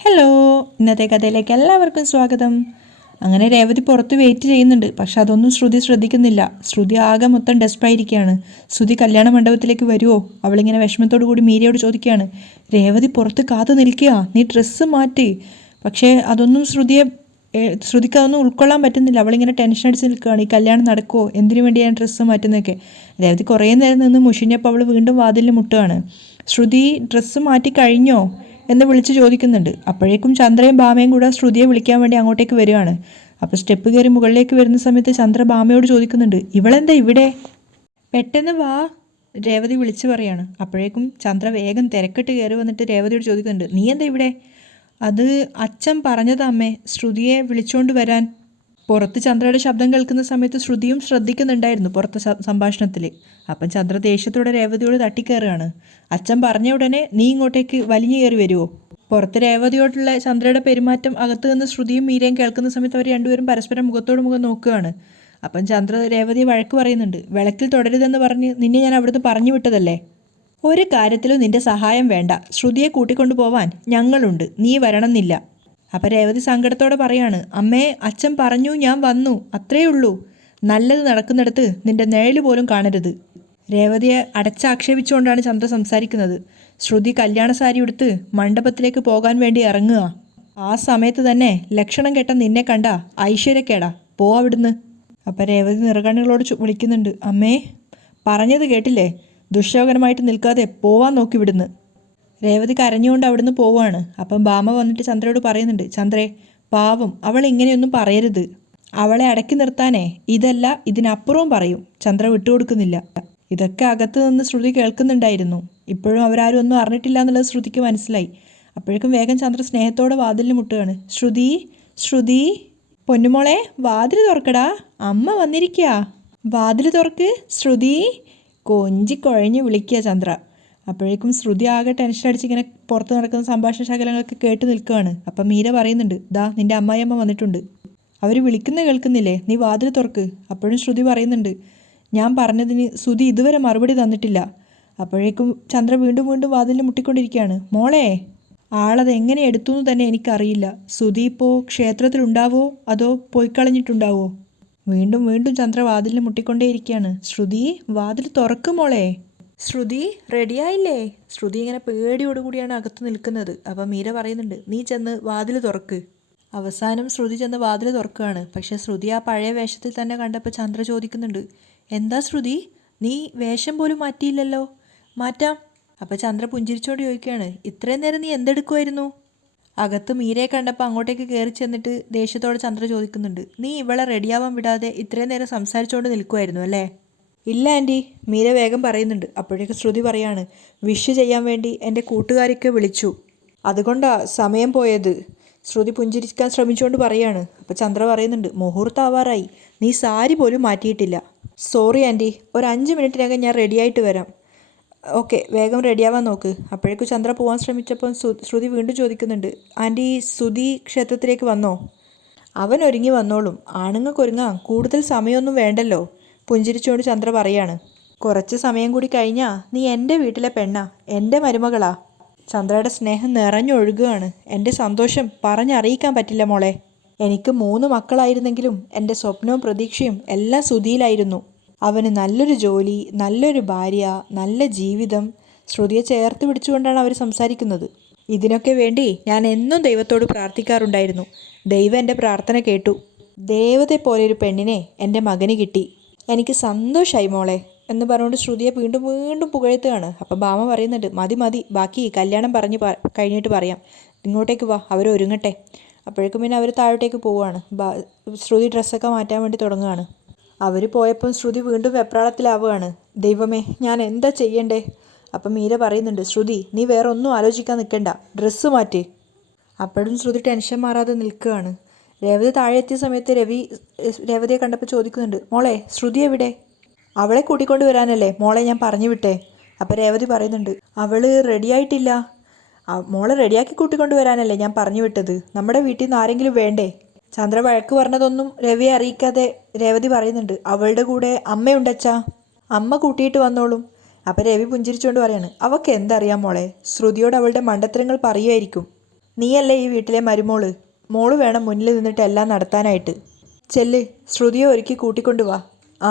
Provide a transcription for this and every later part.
Hello ഇന്നത്തെ കഥയിലേക്ക് എല്ലാവർക്കും സ്വാഗതം. അങ്ങനെ രേവതി പുറത്ത് വെയിറ്റ് ചെയ്യുന്നുണ്ട്. പക്ഷെ അതൊന്നും ശ്രുതി ശ്രദ്ധിക്കുന്നില്ല. ശ്രുതി ആകെ മൊത്തം ഡെസ്പായിരിക്കുകയാണ് ശ്രുതി കല്യാണ മണ്ഡപത്തിലേക്ക് വരുമോ അവളിങ്ങനെ വിഷമത്തോടു കൂടി മീരയോട് ചോദിക്കുകയാണ്. രേവതി പുറത്ത് കാത്തു നിൽക്കുക നീ ഡ്രസ്സ് മാറ്റി. പക്ഷേ അതൊന്നും ശ്രുതിയെ ശ്രുതിക്ക് അതൊന്നും ഉൾക്കൊള്ളാൻ പറ്റുന്നില്ല. അവളിങ്ങനെ ടെൻഷൻ അടിച്ച് നിൽക്കുകയാണ്. ഈ കല്യാണം നടക്കുമോ എന്തിനു വേണ്ടിയാണ് ഡ്രസ്സ് മാറ്റുന്നതൊക്കെ? രേവതി കുറേ നേരം നിന്ന് മുഷിഞ്ഞപ്പോൾ അവൾ വീണ്ടും വാതിലിൽ മുട്ടുകയാണ്. ശ്രുതി ഡ്രസ്സ് മാറ്റി കഴിഞ്ഞോ? എന്ന് വിളിച്ച് ചോദിക്കുന്നുണ്ട്. അപ്പോഴേക്കും ചന്ദ്രയും ഭാമയും കൂടെ ശ്രുതിയെ വിളിക്കാൻ വേണ്ടി അങ്ങോട്ടേക്ക് വരികയാണ്. അപ്പോൾ സ്റ്റെപ്പ് കയറി മുകളിലേക്ക് വരുന്ന സമയത്ത് ചന്ദ്ര ഭാമയോട് ചോദിക്കുന്നുണ്ട് ഇവളെന്താ ഇവിടെ? പെട്ടെന്ന് വാ രേവതി വിളിച്ചു പറയാണ്. അപ്പോഴേക്കും ചന്ദ്ര വേഗം തിരക്കിട്ട് കയറി വന്നിട്ട് രേവതിയോട് ചോദിക്കുന്നുണ്ട് നീ എന്താ ഇവിടെ? അത് അച്ഛൻ പറഞ്ഞതാ അമ്മേ. ശ്രുതിയെ വിളിച്ചുകൊണ്ട് വരാൻ പുറത്ത് ചന്ദ്രയുടെ ശബ്ദം കേൾക്കുന്ന സമയത്ത് ശ്രുതിയും ശ്രദ്ധിക്കുന്നുണ്ടായിരുന്നു പുറത്തെ സംഭാഷണത്തിൽ അപ്പം ചന്ദ്ര ദേഷ്യത്തോടെ രേവതിയോട് തട്ടിക്കയറുകയാണ് അച്ഛൻ പറഞ്ഞ ഉടനെ നീ ഇങ്ങോട്ടേക്ക് വലിഞ്ഞു കയറി വരുമോ പുറത്ത് രേവതിയോടുള്ള ചന്ദ്രയുടെ പെരുമാറ്റം അകത്ത് നിന്ന് ശ്രുതിയും മീരയും കേൾക്കുന്ന സമയത്ത് അവർ രണ്ടുപേരും പരസ്പരം മുഖത്തോട് മുഖം നോക്കുകയാണ്. അപ്പം ചന്ദ്ര രേവതി വഴക്ക് പറയുന്നുണ്ട്. വിളക്കിൽ തുടരുതെന്ന് പറഞ്ഞ് നിന്നെ ഞാൻ അവിടുന്ന് പറഞ്ഞു വിട്ടതല്ലേ? ഒരു കാര്യത്തിലും നിന്റെ സഹായം വേണ്ട. ശ്രുതിയെ കൂട്ടിക്കൊണ്ടു പോവാൻ ഞങ്ങളുണ്ട്. നീ വരണമെന്നില്ല. അപ്പം രേവതി സങ്കടത്തോടെ പറയാണ് അമ്മേ അച്ഛൻ പറഞ്ഞു ഞാൻ വന്നു അത്രേ ഉള്ളൂ. നല്ലത് നടക്കുന്നിടത്ത് നിന്റെ നിഴൽ പോലും കാണരുത്. രേവതിയെ അടച്ചാക്ഷേപിച്ചുകൊണ്ടാണ് ചന്ദ്ര സംസാരിക്കുന്നത്. ശ്രുതി കല്യാണ സാരി ഉടുത്ത് മണ്ഡപത്തിലേക്ക് പോകാൻ വേണ്ടി ഇറങ്ങുക. ആ സമയത്ത് തന്നെ ലക്ഷണം കെട്ട നിന്നെ കണ്ട ഐശ്വര്യക്കേടാ. പോ അവിടുന്ന്. അപ്പം രേവതി നിറകണ്ണുകളോട് വിളിക്കുന്നുണ്ട്. അമ്മേ പറഞ്ഞത് കേട്ടില്ലേ? ദുഷ്യോകരമായിട്ട് നിൽക്കാതെ പോവാൻ നോക്കി വിടുന്ന് രേവതി കരഞ്ഞുകൊണ്ട് അവിടുന്ന് പോവുകയാണ് അപ്പം ബാമ വന്നിട്ട് ചന്ദ്രയോട് പറയുന്നുണ്ട് ചന്ദ്രേ പാവം അവൾ ഇങ്ങനെയൊന്നും പറയരുത്. അവളെ അടക്കി നിർത്താനേ ഇതല്ല ഇതിനപ്പുറവും പറയും. ചന്ദ്ര വിട്ടുകൊടുക്കുന്നില്ല. ഇതൊക്കെ അകത്ത് നിന്ന് ശ്രുതി കേൾക്കുന്നുണ്ടായിരുന്നു. ഇപ്പോഴും അവരാരും ഒന്നും അറിഞ്ഞിട്ടില്ല എന്നുള്ളത് ശ്രുതിക്ക് മനസ്സിലായി. അപ്പോഴേക്കും വേഗം ചന്ദ്ര സ്നേഹത്തോടെ വാതിലിന് മുട്ടുകയാണ്. ശ്രുതി ശ്രുതി പൊന്നുമോളെ വാതിൽ തുറക്കടാ. അമ്മ വന്നിരിക്കുക വാതിൽ തുറക്ക് ശ്രുതി. കൊഞ്ചി കുഴഞ്ഞ് വിളിക്കുക ചന്ദ്ര. അപ്പോഴേക്കും ശ്രുതി ആകെ ടെൻഷൻ അടിച്ച് ഇങ്ങനെ പുറത്ത് നടക്കുന്ന സംഭാഷണ ശകലങ്ങളൊക്കെ കേട്ട് നിൽക്കുകയാണ്. അപ്പം മീര പറയുന്നുണ്ട് ദാ നിന്റെ അമ്മായിയമ്മ വന്നിട്ടുണ്ട്. അവർ വിളിക്കുന്ന കേൾക്കുന്നില്ലേ? നീ വാതിൽ തുറക്ക്. അപ്പോഴും ശ്രുതി പറയുന്നുണ്ട് ഞാൻ പറഞ്ഞതിന് ശ്രുതി ഇതുവരെ മറുപടി തന്നിട്ടില്ല. അപ്പോഴേക്കും ചന്ദ്ര വീണ്ടും വീണ്ടും വാതിലിൽ മുട്ടിക്കൊണ്ടിരിക്കുകയാണ് മോളെ ആളത് എങ്ങനെ എടുത്തു എന്ന് തന്നെ എനിക്കറിയില്ല. ശ്രുതി ഇപ്പോൾ ക്ഷേത്രത്തിലുണ്ടാവോ അതോ പോയി കളഞ്ഞിട്ടുണ്ടാവോ? വീണ്ടും വീണ്ടും ചന്ദ്ര വാതിലിൽ മുട്ടിക്കൊണ്ടേയിരിക്കുകയാണ് ശ്രുതി വാതിൽ തുറക്ക് മോളെ. ശ്രുതി റെഡിയായില്ലേ ശ്രുതി ഇങ്ങനെ പേടിയോടുകൂടിയാണ് അകത്ത് നിൽക്കുന്നത്. അപ്പം മീര പറയുന്നുണ്ട് നീ ചെന്ന് വാതിൽ തുറക്ക്. അവസാനം ശ്രുതി ചെന്ന് വാതിൽ തുറക്കുകയാണ്. പക്ഷെ ശ്രുതി ആ പഴയ വേഷത്തിൽ തന്നെ കണ്ടപ്പോൾ ചന്ദ്ര ചോദിക്കുന്നുണ്ട് എന്താ ശ്രുതി? നീ വേഷം പോലും മാറ്റിയില്ലല്ലോ? മാറ്റാം. അപ്പോൾ ചന്ദ്ര പുഞ്ചിരിച്ചോട് ചോദിക്കുകയാണ് ഇത്രയും നേരം നീ എന്തെടുക്കുമായിരുന്നു അകത്ത് മീരയെ കണ്ടപ്പോൾ അങ്ങോട്ടേക്ക് കയറി ചെന്നിട്ട് ദേഷ്യത്തോടെ ചന്ദ്ര ചോദിക്കുന്നുണ്ട് നീ ഇവളെ റെഡിയാവാൻ വിടാതെ ഇത്രയും നേരം സംസാരിച്ചുകൊണ്ട് നിൽക്കുമായിരുന്നു അല്ലേ? ഇല്ല ആന്റി. മീര വേഗം പറയുന്നുണ്ട്. അപ്പോഴേക്ക് ശ്രുതി പറയാണ് വിഷ് ചെയ്യാൻ വേണ്ടി എന്റെ കൂട്ടുകാരിക്ക് വിളിച്ചു. അതുകൊണ്ടാ സമയം പോയത്. ശ്രുതി പുഞ്ചിരിക്കാൻ ശ്രമിച്ചുകൊണ്ട് പറയാണ്. അപ്പോൾ ചന്ദ്ര പറയുന്നുണ്ട് മുഹൂർത്താവാറായി. നീ സാരി പോലും മാറ്റിയിട്ടില്ല. Sorry aunty. ഒരു അഞ്ച് മിനിറ്റിനകം ഞാൻ റെഡിയായിട്ട് വരാം. ഓക്കെ വേഗം റെഡിയാവാൻ നോക്ക്. അപ്പോഴേക്കും ചന്ദ്ര പോകാൻ ശ്രമിച്ചപ്പോൾ ശ്രുതി വീണ്ടും ചോദിക്കുന്നുണ്ട് ആന്റി സുധി ക്ഷേത്രത്തിലേക്ക് വന്നോ? അവൻ ഒരുങ്ങി വന്നോളും. ആണുങ്ങൾക്ക് ഒരുങ്ങാൻ കൂടുതൽ സമയമൊന്നും വേണ്ടല്ലോ. പുഞ്ചിരിച്ചുകൊണ്ട് ചന്ദ്ര പറയാണ് കുറച്ച് സമയം കൂടി കഴിഞ്ഞാ നീ എന്റെ വീട്ടിലെ പെണ്ണാ എന്റെ മരുമകളാ. ചന്ദ്രയുടെ സ്നേഹം നിറഞ്ഞൊഴുകുകയാണ്. എന്റെ സന്തോഷം പറഞ്ഞറിയിക്കാൻ പറ്റില്ല മോളെ. എനിക്ക് മൂന്ന് മക്കളായിരുന്നെങ്കിലും എന്റെ സ്വപ്നവും പ്രതീക്ഷയും എല്ലാം സുധിയിലായിരുന്നു അവന് നല്ലൊരു ജോലി നല്ലൊരു ഭാര്യ നല്ല ജീവിതം ശ്രുതിയെ ചേർത്ത് പിടിച്ചുകൊണ്ടാണ് അവർ സംസാരിക്കുന്നത്. ഇതിനൊക്കെ വേണ്ടി ഞാൻ എന്നും ദൈവത്തോട് പ്രാർത്ഥിക്കാറുണ്ടായിരുന്നു. ദൈവം എന്റെ പ്രാർത്ഥന കേട്ടു. ദൈവത്തെ പോലെ ഒരു പെണ്ണിനെ എന്റെ മകന് കിട്ടി. എനിക്ക് സന്തോഷമായി മോളെ എന്ന് പറഞ്ഞുകൊണ്ട് ശ്രുതിയെ വീണ്ടും വീണ്ടും പുകഴ്ത്തുകയാണ്. അപ്പം ഭാമ പറയുന്നുണ്ട് മതി മതി ബാക്കി കല്യാണം പറഞ്ഞ് കഴിഞ്ഞിട്ട് പറയാം. ഇങ്ങോട്ടേക്ക് വാ അവർ ഒരുങ്ങട്ടെ. അപ്പോഴേക്കും പിന്നെ അവർ താഴോട്ടേക്ക് പോവുകയാണ്. ശ്രുതി ഡ്രസ്സൊക്കെ മാറ്റാൻ വേണ്ടി തുടങ്ങുകയാണ്. അവർ പോയപ്പം ശ്രുതി വീണ്ടും വെപ്രാളത്തിലാവുകയാണ്. ദൈവമേ ഞാൻ എന്താ ചെയ്യണ്ടേ? അപ്പം മീര പറയുന്നുണ്ട് ശ്രുതി നീ വേറെ ഒന്നും ആലോചിക്കാൻ നിൽക്കണ്ട. ഡ്രസ്സ് മാറ്റി. അപ്പോഴും ശ്രുതി ടെൻഷൻ മാറാതെ നിൽക്കുകയാണ്. രേവതി താഴെ എത്തിയ സമയത്ത് രവി രേവതിയെ കണ്ടപ്പോൾ ചോദിക്കുന്നുണ്ട് മോളെ ശ്രുതി എവിടെ? അവളെ കൂട്ടിക്കൊണ്ട് വരാനല്ലേ മോളെ ഞാൻ പറഞ്ഞു വിട്ടേ. അപ്പോൾ രേവതി പറയുന്നുണ്ട് അവൾ റെഡിയായിട്ടില്ല മോളെ റെഡിയാക്കി കൂട്ടിക്കൊണ്ട് വരാനല്ലേ ഞാൻ പറഞ്ഞു വിട്ടത്. നമ്മുടെ വീട്ടിൽ നിന്ന് ആരെങ്കിലും വേണ്ടേ? ചന്ദ്ര വഴക്ക് പറഞ്ഞതൊന്നും രവിയെ അറിയിക്കാതെ രേവതി പറയുന്നുണ്ട് അവളുടെ കൂടെ അമ്മയുണ്ടച്ചാ. അമ്മ കൂട്ടിയിട്ട് വന്നോളും. അപ്പം രവി പുഞ്ചിരിച്ചുകൊണ്ട് പറയാണ് അവൾക്ക് എന്തറിയാം മോളെ ശ്രുതിയോട് അവളുടെ മണ്ടത്തരങ്ങൾ പറയുമായിരിക്കും നീയല്ലേ ഈ വീട്ടിലെ മരുമോൾ? മോൾ വേണം മുന്നിൽ നിന്നിട്ട് എല്ലാം നടത്താനായിട്ട്. ചെല്ല് ശ്രുതിയെ ഒരുക്കി കൂട്ടിക്കൊണ്ടു വാ. ആ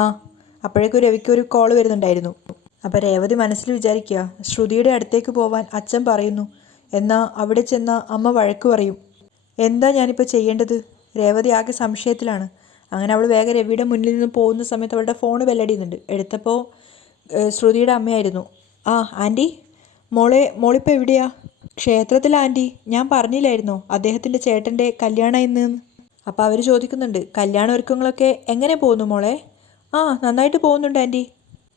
അപ്പോഴേക്കും രവിക്ക് ഒരു കോൾ വരുന്നുണ്ടായിരുന്നു. അപ്പം രേവതി മനസ്സിൽ വിചാരിക്കുക ശ്രുതിയുടെ അടുത്തേക്ക് പോവാൻ അച്ഛൻ പറയുന്നു. എന്നാൽ അവിടെ ചെന്ന അമ്മ വഴക്ക് പറയും. എന്താ ഞാനിപ്പോൾ ചെയ്യേണ്ടത്? രേവതി ആകെ സംശയത്തിലാണ്. അങ്ങനെ അവൾ വേഗം രവിയുടെ മുന്നിൽ നിന്ന് പോകുന്ന സമയത്ത് അവളുടെ ഫോൺ വെല്ലടിയുന്നുണ്ട് എടുത്തപ്പോൾ ശ്രുതിയുടെ അമ്മയായിരുന്നു. ആ ആന്റി മോളെ മോളിപ്പോൾ എവിടെയാ? ക്ഷേത്രത്തിൽ ആന്റി ഞാൻ പറഞ്ഞില്ലായിരുന്നോ അദ്ദേഹത്തിന്റെ ചേട്ടന്റെ കല്യാണം ഇന്ന്. അപ്പോൾ അവർ ചോദിക്കുന്നുണ്ട് കല്യാണ ഒരുക്കങ്ങളൊക്കെ എങ്ങനെ പോകുന്നു മോളെ? ആ നന്നായിട്ട് പോകുന്നുണ്ട് ആന്റി.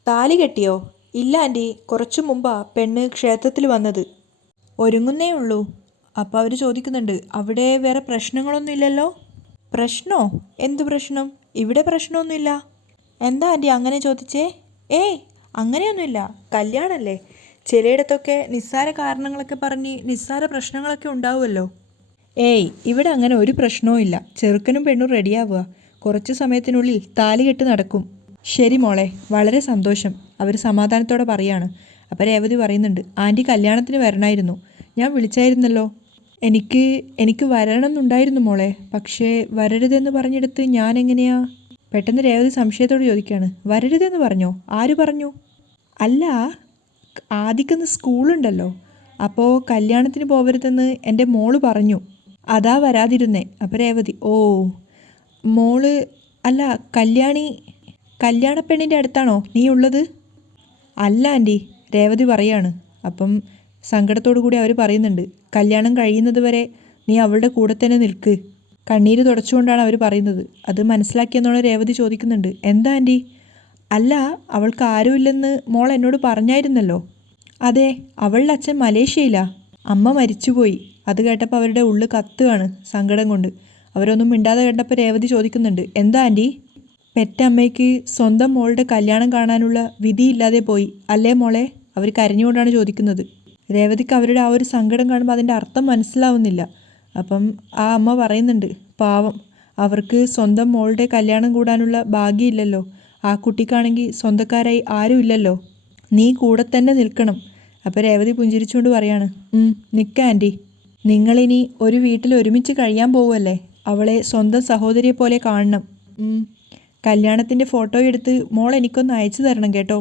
താലി കെട്ടിയോ? ഇല്ല ആന്റി കുറച്ചു മുമ്പാ പെണ്ണ് ക്ഷേത്രത്തിൽ വന്നത്. ഒരുങ്ങുന്നേ ഉള്ളൂ. അപ്പോൾ അവർ ചോദിക്കുന്നുണ്ട് അവിടെ വേറെ പ്രശ്നങ്ങളൊന്നും ഇല്ലല്ലോ? പ്രശ്നോ? എന്ത് പ്രശ്നം? ഇവിടെ പ്രശ്നമൊന്നുമില്ല. എന്താ ആന്റി അങ്ങനെ ചോദിച്ചേ? ഏയ് അങ്ങനെയൊന്നുമില്ല. കല്യാണമല്ലേ? ചിലയിടത്തൊക്കെ നിസ്സാര കാരണങ്ങളൊക്കെ പറഞ്ഞ് നിസ്സാര പ്രശ്നങ്ങളൊക്കെ ഉണ്ടാവുമല്ലോ. ഏയ് ഇവിടെ അങ്ങനെ ഒരു പ്രശ്നവും ഇല്ല. ചെറുക്കനും പെണ്ണും റെഡിയാവുക കുറച്ച് സമയത്തിനുള്ളിൽ താലി കെട്ട് നടക്കും. ശരി മോളെ വളരെ സന്തോഷം. അവർ സമാധാനത്തോടെ പറയാണ്. അപ്പം രേവതി പറയുന്നുണ്ട് ആന്റി കല്യാണത്തിന് വരണമായിരുന്നു ഞാൻ വിളിച്ചായിരുന്നല്ലോ. എനിക്ക് എനിക്ക് വരണം എന്നുണ്ടായിരുന്നു മോളെ. പക്ഷേ വരരുതെന്ന് പറഞ്ഞെടുത്ത് ഞാൻ എങ്ങനെയാ? പെട്ടെന്ന് രേവതി സംശയത്തോട് ചോദിക്കുകയാണ് വരരുതെന്ന് പറഞ്ഞോ? ആര് പറഞ്ഞു? അല്ല ആദിക്കുന്ന സ്കൂളുണ്ടല്ലോ. അപ്പോൾ കല്യാണത്തിന് പോകരുതെന്ന് എന്റെ മോൾ പറഞ്ഞു. അതാ വരാതിരുന്നേ. അപ്പോൾ രേവതി ഓ മോൾ അല്ല കല്യാണി കല്യാണ പെണ്ണിന്റെ അടുത്താണോ നീ ഉള്ളത്? അല്ല ആന്റി രേവതി പറയാണ്. അപ്പം സങ്കടത്തോടു കൂടി അവർ പറയുന്നുണ്ട് കല്യാണം കഴിയുന്നത് വരെ നീ അവളുടെ കൂടെ തന്നെ നിൽക്ക്. കണ്ണീര് തുടച്ചുകൊണ്ടാണ് അവർ പറയുന്നത്. അത് മനസ്സിലാക്കിയെന്നുള്ള രേവതി ചോദിക്കുന്നുണ്ട്. എന്താ ആന്റി? അല്ല അവൾക്ക് ആരുമില്ലെന്ന് മോൾ എന്നോട് പറഞ്ഞായിരുന്നല്ലോ. അതെ അവളുടെ അച്ഛൻ മലേഷ്യയിലാ. അമ്മ മരിച്ചുപോയി. അത് കേട്ടപ്പോൾ അവരുടെ ഉള്ളു കത്തുകയാണ് സങ്കടം കൊണ്ട്. അവരൊന്നും മിണ്ടാതെ കേട്ടപ്പോൾ രേവതി ചോദിക്കുന്നുണ്ട് എന്താ ആന്റി പെറ്റമ്മയ്ക്ക് സ്വന്തം മോളുടെ കല്യാണം കാണാനുള്ള വിധിയില്ലാതെ പോയി. അല്ലേ മോളെ? അവർ കരഞ്ഞുകൊണ്ടാണ് ചോദിക്കുന്നത്. രേവതിക്ക് അവരുടെ ആ ഒരു സങ്കടം കാണുമ്പോൾ അതിന്റെ അർത്ഥം മനസ്സിലാവുന്നില്ല. അപ്പം ആ അമ്മ പറയുന്നുണ്ട് പാവം അവർക്ക് സ്വന്തം മോളുടെ കല്യാണം കൂടാനുള്ള ഭാഗ്യമില്ലല്ലോ. ആ കുട്ടിക്കാണെങ്കിൽ സ്വന്തക്കാരായി ആരുമില്ലല്ലോ നീ കൂടെ തന്നെ നിൽക്കണം. അപ്പോൾ രേവതി പുഞ്ചിരിച്ചുകൊണ്ട് പറയാണ് നിൽക്ക ആന്റി. നിങ്ങളിനി ഒരു വീട്ടിൽ ഒരുമിച്ച് കഴിയാൻ പോവുമല്ലേ അവളെ സ്വന്തം സഹോദരിയെ പോലെ കാണണം. കല്യാണത്തിന്റെ ഫോട്ടോ എടുത്ത് മോൾ എനിക്കൊന്ന് അയച്ചു തരണം കേട്ടോ.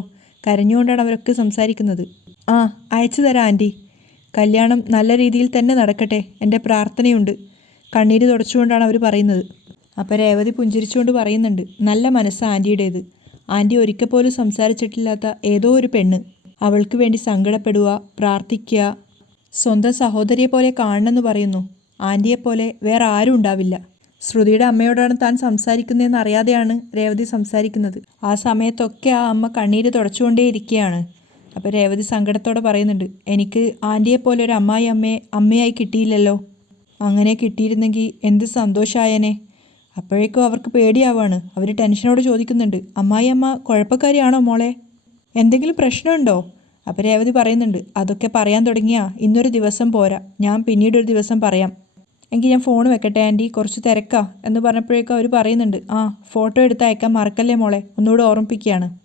കരഞ്ഞുകൊണ്ടാണ് അവരൊക്കെ സംസാരിക്കുന്നത്. ആ അയച്ചു തരാം ആന്റി. കല്യാണം നല്ല രീതിയിൽ തന്നെ നടക്കട്ടെ. എന്റെ പ്രാർത്ഥനയുണ്ട്. കണ്ണീര് തുടച്ചുകൊണ്ടാണ് അവർ പറയുന്നത്. അപ്പോൾ രേവതി പുഞ്ചിരിച്ചുകൊണ്ട് പറയുന്നുണ്ട് നല്ല മനസ്സ് ആന്റിയുടേത് ആന്റി ഒരിക്കൽ പോലും സംസാരിച്ചിട്ടില്ലാത്ത ഏതോ ഒരു പെണ്ണ്. അവൾക്ക് വേണ്ടി സങ്കടപ്പെടുക പ്രാർത്ഥിക്കുക. സ്വന്തം സഹോദരിയെ പോലെ കാണണമെന്ന് പറയുന്നു. ആന്റിയെപ്പോലെ വേറെ ആരും ഉണ്ടാവില്ല. ശ്രുതിയുടെ അമ്മയോടാണ് താൻ സംസാരിക്കുന്നതെന്ന് അറിയാതെയാണ് രേവതി സംസാരിക്കുന്നത്. ആ സമയത്തൊക്കെ ആ അമ്മ കണ്ണീര് തുടച്ചുകൊണ്ടേയിരിക്കുകയാണ് അപ്പോൾ രേവതി സങ്കടത്തോടെ പറയുന്നുണ്ട് എനിക്ക് ആന്റിയെപ്പോലെ ഒരു അമ്മായി അമ്മയെ അമ്മയായി കിട്ടിയില്ലല്ലോ. അങ്ങനെ കിട്ടിയിരുന്നെങ്കിൽ എന്ത് സന്തോഷമായേനെ അപ്പോഴേക്കും അവർക്ക് പേടിയാവാണ്. അവർ ടെൻഷനോട് ചോദിക്കുന്നുണ്ട്. അമ്മായി അമ്മ കുഴപ്പക്കാരിയാണോ മോളെ? എന്തെങ്കിലും പ്രശ്നമുണ്ടോ? അപ്പോൾ രേവതി പറയുന്നുണ്ട്. അതൊക്കെ പറയാൻ തുടങ്ങിയാ. ഇന്നൊരു ദിവസം പോരാ. ഞാൻ പിന്നീട് ഒരു ദിവസം പറയാം. എങ്കിൽ ഞാൻ ഫോൺ വെക്കട്ടെ ആന്റി? കുറച്ച് തിരക്കാ. എന്ന് പറഞ്ഞപ്പോഴേക്കും അവർ പറയുന്നുണ്ട്. ആ ഫോട്ടോ എടുത്ത് അയക്കാൻ മറക്കല്ലേ മോളെ? ഒന്നുകൂടെ ഓർമ്മിപ്പിക്കുകയാണ്.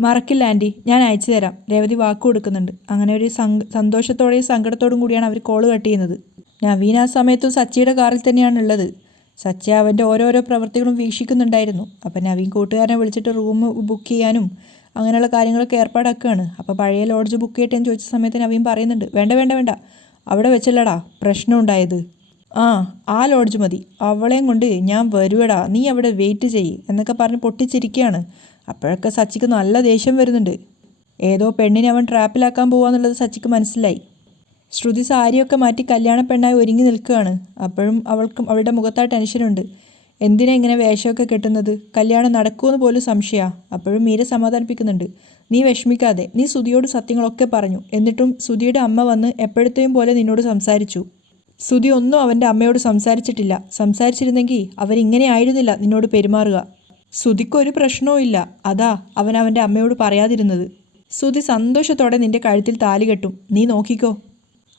മറക്കില്ല ആന്റി. ഞാൻ അയച്ചു തരാം. രേവതി വാക്ക് കൊടുക്കുന്നുണ്ട്. അങ്ങനെ ഒരു സന്തോഷത്തോടെയും സങ്കടത്തോടും കൂടിയാണ് അവർ കോൾ കട്ട് ചെയ്യുന്നത്. നവീൻ ആ സമയത്തും സച്ചിയുടെ കാറിൽ തന്നെയാണ് ഉള്ളത് സച്ചി അവന്റെ ഓരോരോ പ്രവൃത്തികളും വീക്ഷിക്കുന്നുണ്ടായിരുന്നു. അപ്പം നവീൻ കൂട്ടുകാരനെ വിളിച്ചിട്ട് റൂം ബുക്ക് ചെയ്യാനും അങ്ങനെയുള്ള കാര്യങ്ങളൊക്കെ ഏർപ്പാടാക്കുകയാണ്. അപ്പോൾ പഴയ ലോഡ്ജ് ബുക്ക് ചെയ്യട്ടെ എന്ന് ചോദിച്ച സമയത്ത് നവീൻ പറയുന്നുണ്ട് വേണ്ട വേണ്ട വേണ്ട. അവിടെ വെച്ചല്ലടാ പ്രശ്നം ഉണ്ടായത്. ആ ആ ലോഡ്ജ് മതി. അവളെയും കൊണ്ട് ഞാൻ വരുവടാ. നീ അവിടെ വെയിറ്റ് ചെയ്യ് എന്നൊക്കെ പറഞ്ഞ് പൊട്ടിച്ചിരിക്കുകയാണ്. അപ്പോഴൊക്കെ സച്ചിക്ക് നല്ല ദേഷ്യം വരുന്നുണ്ട്. ഏതോ പെണ്ണിനെ അവൻ ട്രാപ്പിലാക്കാൻ പോവാന്നുള്ളത് സച്ചിക്ക് മനസ്സിലായി. ശ്രുതി സാരിയൊക്കെ മാറ്റി കല്യാണ പെണ്ണായി ഒരുങ്ങി നിൽക്കുകയാണ്. അപ്പോഴും അവൾക്കും അവളുടെ മുഖത്താ ടെൻഷനുണ്ട്. എന്തിനാ ഇങ്ങനെ വേഷമൊക്കെ കെട്ടുന്നത്? കല്യാണം നടക്കുമെന്ന് പോലും സംശയമാണ് അപ്പോഴും മീര സമാധാനിപ്പിക്കുന്നുണ്ട്. നീ വിഷമിക്കാതെ നീ സുധിയോട് സത്യങ്ങളൊക്കെ പറഞ്ഞു. എന്നിട്ടും സുധിയുടെ അമ്മ വന്ന് എപ്പോഴത്തെയും പോലെ നിന്നോട് സംസാരിച്ചു. സുധി ഒന്നും അവന്റെ അമ്മയോട് സംസാരിച്ചിട്ടില്ല. സംസാരിച്ചിരുന്നെങ്കിൽ അവരിങ്ങനെ ആയിരുന്നില്ല നിന്നോട് പെരുമാറുക. സുധിക്കൊരു പ്രശ്നവും ഇല്ല. അതാ അവൻ അവന്റെ അമ്മയോട് പറയാതിരുന്നത്. സുധി സന്തോഷത്തോടെ നിന്റെ കഴുത്തിൽ താലി കെട്ടും. നീ നോക്കിക്കോ.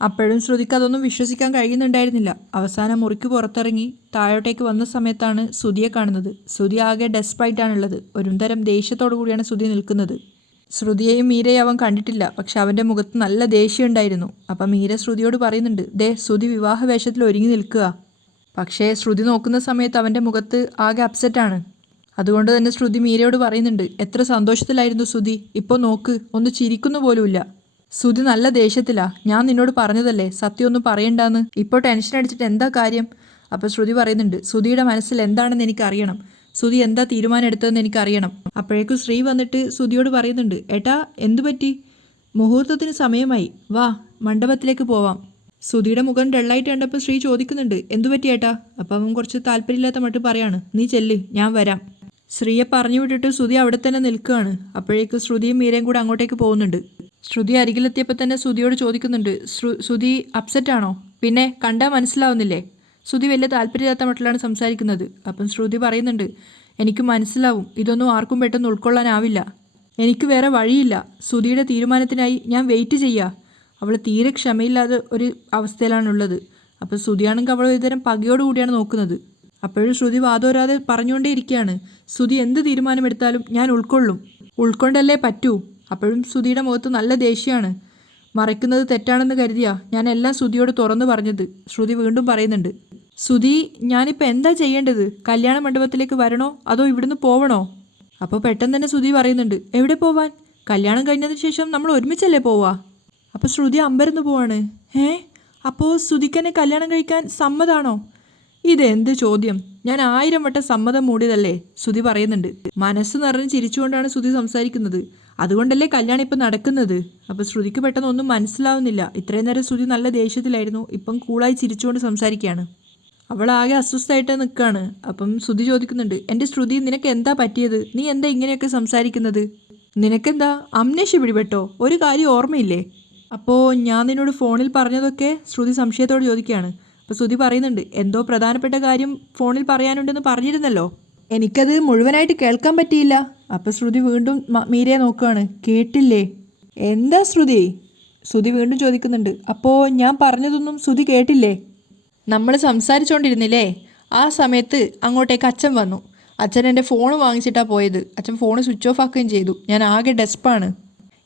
അപ്പോഴും ശ്രുതിക്ക് അതൊന്നും വിശ്വസിക്കാൻ കഴിയുന്നുണ്ടായിരുന്നില്ല. അവസാനം മുറിക്ക് പുറത്തിറങ്ങി താഴോട്ടേക്ക് വന്ന സമയത്താണ് സുധിയെ കാണുന്നത്. സുധി ആകെ ഡെസ്പൈറ്റാണുള്ളത്. ഒരു തരം ദേഷ്യത്തോടു കൂടിയാണ് സുധി നിൽക്കുന്നത്. ശ്രുതിയെയും മീരയും അവൻ കണ്ടിട്ടില്ല. പക്ഷെ അവന്റെ മുഖത്ത് നല്ല ദേഷ്യം ഉണ്ടായിരുന്നു അപ്പം മീര ശ്രുതിയോട് പറയുന്നുണ്ട് ദേ ശ്രുതി വിവാഹ വേഷത്തിൽ ഒരുങ്ങി നിൽക്കുക. പക്ഷേ ശ്രുതി നോക്കുന്ന സമയത്ത് അവന്റെ മുഖത്ത് ആകെ അപ്സെറ്റാണ് അതുകൊണ്ട് തന്നെ ശ്രുതി മീരയോട് പറയുന്നുണ്ട് എത്ര സന്തോഷത്തിലായിരുന്നു ശ്രുതി. ഇപ്പോൾ നോക്ക് ഒന്ന് ചിരിക്കുന്നു പോലുമില്ല. ശ്രുതി നല്ല ദേഷ്യത്തിലാ. ഞാൻ നിന്നോട് പറഞ്ഞതല്ലേ സത്യം ഒന്നും പറയണ്ടാന്ന്. ഇപ്പോൾ ടെൻഷൻ അടിച്ചിട്ട് എന്താ കാര്യം? അപ്പോൾ ശ്രുതി പറയുന്നുണ്ട് സുധിയുടെ മനസ്സിൽ എന്താണെന്ന് എനിക്കറിയണം. സുധി എന്താ തീരുമാനം എടുത്തതെന്ന് എനിക്കറിയണം. അപ്പോഴേക്കും ശ്രീ വന്നിട്ട് സുധിയോട് പറയുന്നുണ്ട് ഏട്ടാ എന്തു പറ്റി? മുഹൂർത്തത്തിന് സമയമായി. വാ മണ്ഡപത്തിലേക്ക് പോവാം. സുധിയുടെ മുഖം ഡള്ളായിട്ട് കണ്ടപ്പോൾ ശ്രീ ചോദിക്കുന്നുണ്ട് എന്തു പറ്റി ഏട്ടാ? അപ്പം അവൻ കുറച്ച് താല്പര്യമില്ലാത്ത മട്ട് പറയാണ്. നീ ചെല്ല് ഞാൻ വരാം. ശ്രീയെ പറഞ്ഞു വിട്ടിട്ട് ശ്രുതി അവിടെ തന്നെ നിൽക്കുകയാണ്. അപ്പോഴേക്കും ശ്രുതിയും മീരയും കൂടെ അങ്ങോട്ടേക്ക് പോകുന്നുണ്ട്. ശ്രുതി അരികിലെത്തിയപ്പോൾ തന്നെ ശ്രുതിയോട് ചോദിക്കുന്നുണ്ട് ശ്രു ശ്രുതി അപ്സെറ്റ് ആണോ? പിന്നെ കണ്ടാൽ മനസ്സിലാവുന്നില്ലേ? ശ്രുതി വലിയ താല്പര്യമില്ലാത്ത മട്ടിലാണ് സംസാരിക്കുന്നത്. അപ്പം ശ്രുതി പറയുന്നുണ്ട് എനിക്ക് മനസ്സിലാവും ഇതൊന്നും ആർക്കും പെട്ടെന്ന് ഉൾക്കൊള്ളാനാവില്ല. എനിക്ക് വേറെ വഴിയില്ല. ശ്രുതിയുടെ തീരുമാനത്തിനായി ഞാൻ വെയിറ്റ് ചെയ്യുക അവൾ തീരെ ക്ഷമയില്ലാതെ ഒരു അവസ്ഥയിലാണുള്ളത്. അപ്പോൾ ശ്രുതിയാണെങ്കിൽ അവൾ ഒരുതരം പകയോടുകൂടിയാണ് നോക്കുന്നത്. അപ്പോഴും ശ്രുതി വാദോരാതെ പറഞ്ഞുകൊണ്ടേയിരിക്കുകയാണ്. ശ്രുതി എന്ത് തീരുമാനമെടുത്താലും ഞാൻ ഉൾക്കൊള്ളും. ഉൾക്കൊണ്ടല്ലേ പറ്റൂ. അപ്പോഴും സുധിയുടെ മുഖത്ത് നല്ല ദേഷ്യമാണ്. മറയ്ക്കുന്നത് തെറ്റാണെന്ന് കരുതിയാ ഞാൻ എല്ലാം സുധിയോട് തുറന്നു പറഞ്ഞത്. ശ്രുതി വീണ്ടും പറയുന്നുണ്ട്. സുധി ഞാനിപ്പോൾ എന്താ ചെയ്യേണ്ടത്? കല്യാണ മണ്ഡപത്തിലേക്ക് വരണോ? അതോ ഇവിടുന്ന് പോവണോ? അപ്പോൾ പെട്ടെന്ന് തന്നെ സുധി പറയുന്നുണ്ട്. എവിടെ പോവാൻ? കല്യാണം കഴിഞ്ഞതിന് ശേഷം നമ്മൾ ഒരുമിച്ചല്ലേ പോവാ? അപ്പോൾ ശ്രുതി അമ്പരന്ന് പോവാണ്. ഏ അപ്പോൾ സുധിക്കനെ കല്യാണം കഴിക്കാൻ സമ്മതാണോ? ഇതെന്ത് ചോദ്യം? ഞാൻ ആയിരം വട്ടം സമ്മതം മൂടിയതല്ലേ? സുധി പറയുന്നുണ്ട്. മനസ്സ് നിറഞ്ഞ് ചിരിച്ചുകൊണ്ടാണ് സുധി സംസാരിക്കുന്നത്. അതുകൊണ്ടല്ലേ കല്യാണം ഇപ്പം നടക്കുന്നത്? അപ്പോൾ ശ്രുതിക്ക് പെട്ടെന്ന് ഒന്നും മനസ്സിലാവുന്നില്ല. ഇത്രയും നേരം ശ്രുതി നല്ല ദേഷ്യത്തിലായിരുന്നു. ഇപ്പം കൂളായി ചിരിച്ചുകൊണ്ട് സംസാരിക്കുകയാണ്. അവൾ ആകെ അസ്വസ്ഥമായിട്ട് നിൽക്കുകയാണ്. അപ്പം ശ്രുതി ചോദിക്കുന്നുണ്ട് എന്റെ ശ്രുതി നിനക്ക് എന്താ പറ്റിയത്? നീ എന്താ ഇങ്ങനെയൊക്കെ സംസാരിക്കുന്നത്? നിനക്കെന്താ അമ്നേഷ് പിടിപെട്ടോ? ഒരു കാര്യം ഓർമ്മയില്ലേ? അപ്പോൾ ഞാൻ നിന്നോട് ഫോണിൽ പറഞ്ഞതൊക്കെ ശ്രുതി സംശയത്തോട് ചോദിക്കുകയാണ്. അപ്പോൾ ശ്രുതി പറയുന്നുണ്ട് എന്തോ പ്രധാനപ്പെട്ട കാര്യം ഫോണിൽ പറയാനുണ്ടെന്ന് പറഞ്ഞിരുന്നല്ലോ? എനിക്കത് മുഴുവനായിട്ട് കേൾക്കാൻ പറ്റിയില്ല. അപ്പം ശ്രുതി വീണ്ടും മീരയെ നോക്കുകയാണ്. കേട്ടില്ലേ? എന്താ ശ്രുതി? ശ്രുതി വീണ്ടും ചോദിക്കുന്നുണ്ട്. അപ്പോൾ ഞാൻ പറഞ്ഞതൊന്നും ശ്രുതി കേട്ടില്ലേ? നമ്മൾ സംസാരിച്ചുകൊണ്ടിരുന്നില്ലേ ആ സമയത്ത് അങ്ങോട്ടേക്ക് അച്ഛൻ വന്നു. അച്ഛൻ എന്റെ ഫോൺ വാങ്ങിച്ചിട്ടാണ് പോയത്. അച്ഛൻ ഫോൺ സ്വിച്ച് ഓഫ് ആക്കുകയും ചെയ്തു. ഞാൻ ആകെ ഡെസ്പാണ്.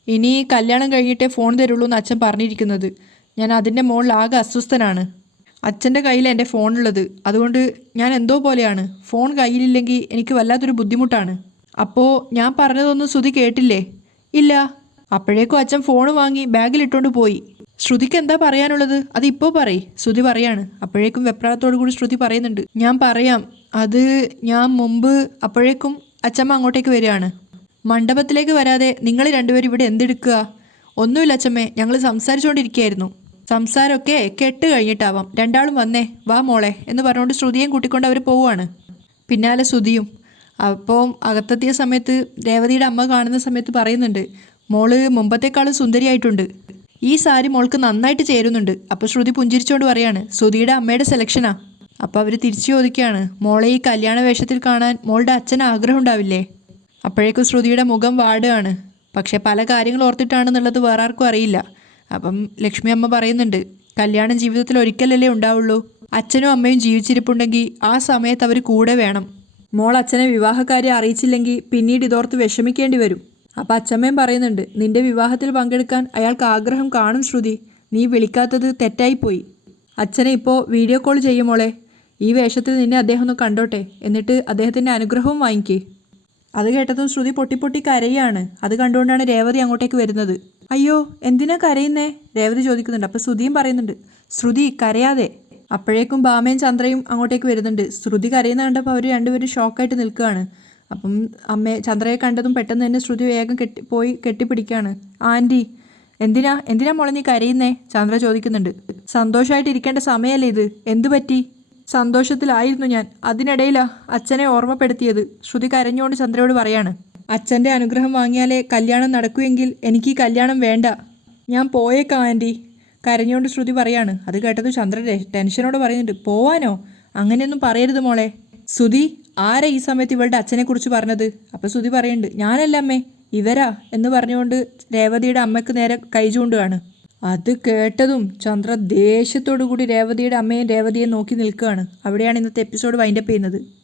ഇനി കല്യാണം കഴിഞ്ഞിട്ടേ ഫോൺ തരുള്ളൂ എന്ന് അച്ഛൻ പറഞ്ഞിരിക്കുന്നത്. ഞാൻ അതിന്റെ മുകളിൽ ആകെ അസ്വസ്ഥനാണ്. അച്ഛന്റെ കയ്യിൽ എന്റെ ഫോണുള്ളത്. അതുകൊണ്ട് ഞാൻ എന്തോ പോലെയാണ്. ഫോൺ കയ്യിലില്ലെങ്കിൽ എനിക്ക് വല്ലാത്തൊരു ബുദ്ധിമുട്ടാണ്. അപ്പോൾ ഞാൻ പറഞ്ഞതൊന്നും ശ്രുതി കേട്ടില്ലേ? ഇല്ല. അപ്പോഴേക്കും അച്ഛൻ ഫോൺ വാങ്ങി ബാഗിലിട്ടുകൊണ്ട് പോയി. ശ്രുതിക്ക് എന്താ പറയാനുള്ളത്? അത് ഇപ്പോൾ പറയ്. ശ്രുതി പറയാണ്. അപ്പോഴേക്കും വെപ്രാളത്തോടു കൂടി ശ്രുതി പറയുന്നുണ്ട്. ഞാൻ പറയാം. അത് ഞാൻ മുമ്പ് അപ്പോഴേക്കും അച്ഛമ്മ അങ്ങോട്ടേക്ക് വരികയാണ്. മണ്ഡപത്തിലേക്ക് വരാതെ നിങ്ങൾ രണ്ടുപേരും ഇവിടെ എന്തെടുക്കുക? ഒന്നുമില്ല അച്ഛമ്മേ ഞങ്ങൾ സംസാരിച്ചുകൊണ്ടിരിക്കുകയായിരുന്നു സംസാരമൊക്കെ കെട്ട് കഴിഞ്ഞിട്ടാവാം. രണ്ടാളും വന്നേ വാ മോളെ എന്ന് പറഞ്ഞുകൊണ്ട് ശ്രുതിയും കൂട്ടിക്കൊണ്ട് അവർ പോവുകയാണ് പിന്നാലെ ശ്രുതിയും അപ്പോൾ അകത്തെത്തിയ സമയത്ത് രേവതിയുടെ അമ്മ കാണുന്ന സമയത്ത് പറയുന്നുണ്ട് മോൾ മുമ്പത്തേക്കാളും സുന്ദരിയായിട്ടുണ്ട്. ഈ സാരി മോൾക്ക് നന്നായിട്ട് ചേരുന്നുണ്ട്. അപ്പോൾ ശ്രുതി പുഞ്ചിരിച്ചുകൊണ്ട് പറയാണ് ശ്രുതിയുടെ അമ്മയുടെ സെലക്ഷനാ. അപ്പോൾ അവർ തിരിച്ചു ചോദിക്കുകയാണ് മോളെ ഈ കല്യാണ വേഷത്തിൽ കാണാൻ മോളുടെ അച്ഛന് ആഗ്രഹം ഉണ്ടാവില്ലേ? അപ്പോഴേക്കും ശ്രുതിയുടെ മുഖം വാടുകയാണ്. പക്ഷേ പല കാര്യങ്ങൾ ഓർത്തിട്ടാണെന്നുള്ളത് വേറെ ആർക്കും അറിയില്ല. അപ്പം ലക്ഷ്മി അമ്മ പറയുന്നുണ്ട് കല്യാണം ജീവിതത്തിൽ ഒരിക്കലല്ലേ ഉണ്ടാവുള്ളൂ. അച്ഛനും അമ്മയും ജീവിച്ചിരിപ്പുണ്ടെങ്കിൽ ആ സമയത്ത് അവർ കൂടെ വേണം. മോൾ അച്ഛനെ വിവാഹക്കാരെ അറിയിച്ചില്ലെങ്കിൽ പിന്നീട് ഇതോർത്ത് വിഷമിക്കേണ്ടി വരും. അപ്പം അച്ഛമ്മയും പറയുന്നുണ്ട് നിന്റെ വിവാഹത്തിൽ പങ്കെടുക്കാൻ അയാൾക്ക് ആഗ്രഹം കാണും ശ്രുതി. നീ വിളിക്കാത്തത് തെറ്റായിപ്പോയി അച്ഛനെ ഇപ്പോൾ വീഡിയോ കോൾ ചെയ്യുമോളെ ഈ വേഷത്തിൽ നിന്നെ അദ്ദേഹം ഒന്ന് കണ്ടോട്ടെ. എന്നിട്ട് അദ്ദേഹത്തിന്റെ അനുഗ്രഹവും വാങ്ങിക്കേ. അത് കേട്ടതും ശ്രുതി പൊട്ടിപ്പൊട്ടി പൊട്ടി കരയാണ്. അത് കണ്ടുകൊണ്ടാണ് രേവതി അങ്ങോട്ടേക്ക് വരുന്നത്. അയ്യോ എന്തിനാ കരയുന്നേ? രേവതി ചോദിക്കുന്നുണ്ട്. അപ്പോൾ ശ്രുതിയും പറയുന്നുണ്ട്. ശ്രുതി കരയാതെ. അപ്പോഴേക്കും ബാമയും ചന്ദ്രയും അങ്ങോട്ടേക്ക് വരുന്നുണ്ട്. ശ്രുതി കരയുന്ന കണ്ടപ്പോൾ അവർ രണ്ടുപേരും ഷോക്കായിട്ട് നിൽക്കുകയാണ്. അപ്പം അമ്മയെ ചന്ദ്രയെ കണ്ടതും പെട്ടെന്ന് തന്നെ ശ്രുതി വേഗം കെട്ടി പോയി കെട്ടിപ്പിടിക്കുകയാണ്. ആന്റി എന്തിനാ എന്തിനാ മോളെ നീ കരയുന്നേ? ചന്ദ്ര ചോദിക്കുന്നുണ്ട്. സന്തോഷമായിട്ട് ഇരിക്കേണ്ട സമയമല്ലേ ഇത്? എന്തു പറ്റി? സന്തോഷത്തിലായിരുന്നു ഞാൻ. അതിനിടയിലാ അച്ഛനെ ഓർമ്മപ്പെടുത്തിയത്. ശ്രുതി കരഞ്ഞുകൊണ്ട് ചന്ദ്രയോട് പറയാണ്. അച്ഛന്റെ അനുഗ്രഹം വാങ്ങിയാലേ കല്യാണം നടക്കുമെങ്കിൽ എനിക്ക് ഈ കല്യാണം വേണ്ട. ഞാൻ പോയേക്കാം ആന്റി. കരഞ്ഞുകൊണ്ട് ശ്രുതി പറയാണ്. അത് കേട്ടത് ചന്ദ്ര ടെ- ടെൻഷനോട് പറയുന്നുണ്ട്. പോവാനോ? അങ്ങനെയൊന്നും പറയരുത് മോളെ. ശ്രുതി ആരാ ഈ സമയത്ത് ഇവളുടെ അച്ഛനെക്കുറിച്ച് പറഞ്ഞത്? അപ്പം ശ്രുതി പറയുന്നുണ്ട്. ഞാനല്ല അമ്മേ. ഇവരാ എന്ന് പറഞ്ഞുകൊണ്ട് രേവതിയുടെ അമ്മയ്ക്ക് നേരെ കൈ ചൂണ്ടുകയാണ്. അത് കേട്ടതും ചന്ദ്ര ദേഷ്യത്തോടു കൂടി രേവതിയുടെ അമ്മയും രേവതിയെ നോക്കി നിൽക്കുകയാണ്. അവിടെയാണ് ഇന്നത്തെ എപ്പിസോഡ് വൈൻഡപ്പ് ചെയ്യുന്നത്.